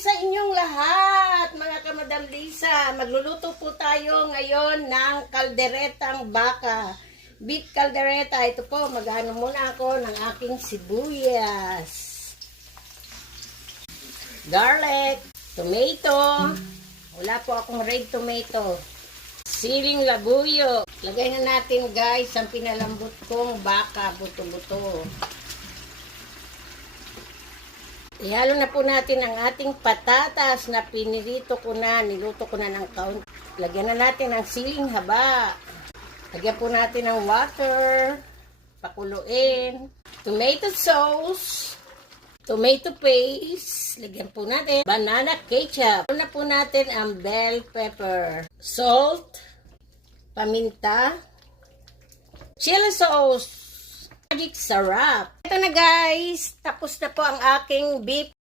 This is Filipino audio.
sa inyong lahat, mga kamadam Lisa. Magluluto po tayo ngayon ng kalderetang baka. Beef kaldereta. Ito po, maghano muna ako ng aking sibuyas, garlic, tomato. Wala po akong red tomato. Siling labuyo. Lagay na natin guys ang pinalambot kong baka, buto-buto. Ihalo na po natin ang ating patatas na pinirito ko na, niluto ko na ng kaunti. Lagyan na natin ang siling haba. Lagyan po natin ng water. Pakuluin. Tomato sauce. Tomato paste. Lagyan po natin banana ketchup. Lagyan na po natin ang bell pepper. Salt. Paminta. Chili sauce. Magic sarap. Ito na guys, tapos na po ang aking beef